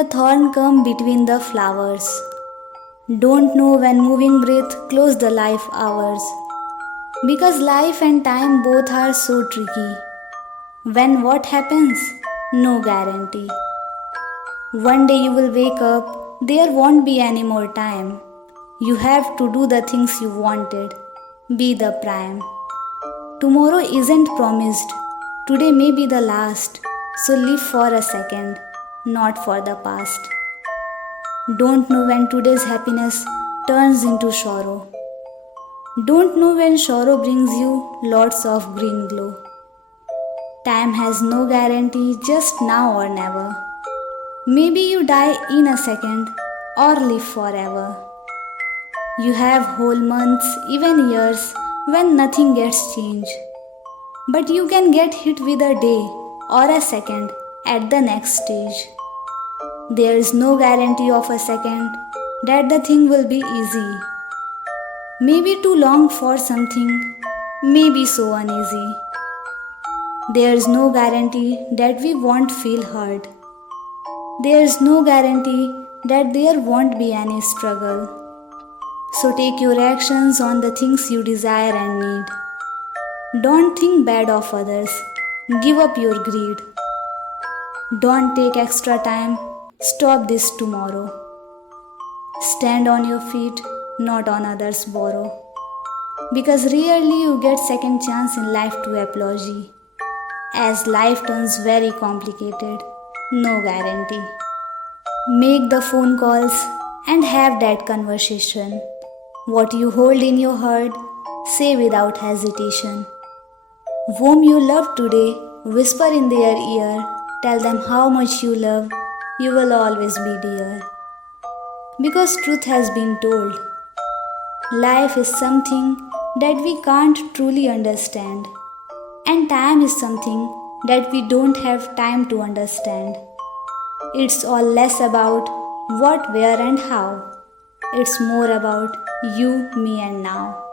the thorn come between the flowers. Don't know when moving breath close the life hours. Because life and time both are so tricky. When what happens? No guarantee. One day you will wake up, there won't be any more time. You have to do the things you wanted. Be the prime. Tomorrow isn't promised. Today may be the last. So live for a second, not for the past. Don't know when today's happiness turns into sorrow. Don't know when sorrow brings you lots of green glow. Time has no guarantee, just now or never. Maybe you die in a second or live forever. You have whole months, even years, when nothing gets changed. But you can get hit with a day or a second at the next stage. There is no guarantee of a second that the thing will be easy. Maybe too long for something, maybe so uneasy. There is no guarantee that we won't feel hurt. There is no guarantee that there won't be any struggle. So take your actions on the things you desire and need. Don't think bad of others. Give up your greed. Don't take extra time. Stop this tomorrow. Stand on your feet, not on others' borrow. Because rarely you get second chance in life to apology. As life turns very complicated, no guarantee. Make the phone calls and have that conversation. What you hold in your heart, say without hesitation. Whom you love today, whisper in their ear. Tell them how much you love, you will always be dear. Because truth has been told. Life is something that we can't truly understand. And time is something that we don't have time to understand. It's all less about what, where and how. It's more about you, me and now.